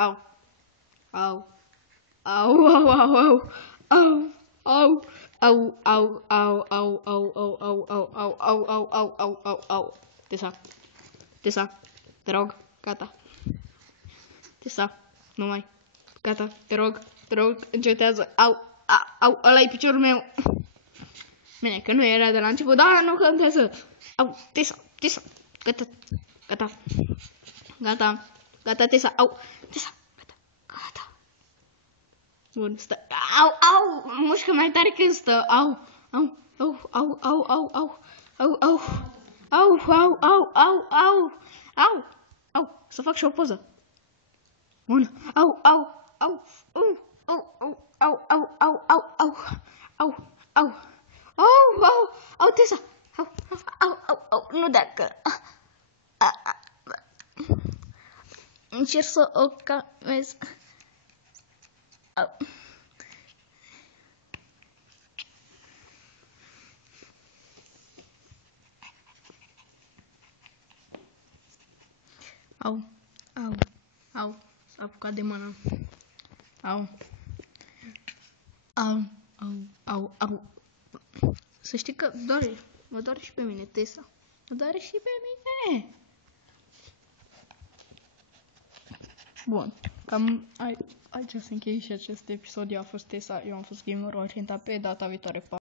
Au. Au. Au, au, au, au. Au. Au. Au, au, au, au, au, au, au, au, au, au, au, au, au, au, au. Tesa. Tesa. Te rog. Gata. Tesa. Nu mai. Gata. Te rog. Te rog. Încetează. Au. Au. Ăla-i piciorul meu. Bine, că nu era de la început, dar nu contează. Au. Tesa. Tesa. Gata. Gata. Gata. Gata, Tesa. Au. Tesa. Gata. Gata. Bun, stă. Au, au. Mușcă mai tare când stă. Au. Au. Au, au, au, au, au. Au, au. Au, au, au, au, au. Au. Au. Să fac și o poză. Bun. Au, au, au. Au, au, au, au, au, au, au. Au, au. Au, au, au, Tesa. Au, au, au, au. Nu dacă. Încerc să o calmez. Au. Au, au, au. S-a apucat de mână. Au. Au, au, au, au. Să știi că doare. Mă doare și pe mine, Tesa. Mă doare și pe mine. Bun. Cam aici să închei și acest episod. Eu am fost Tesa, eu am fost Gamerul Orientat. Pe data viitoare. Pa!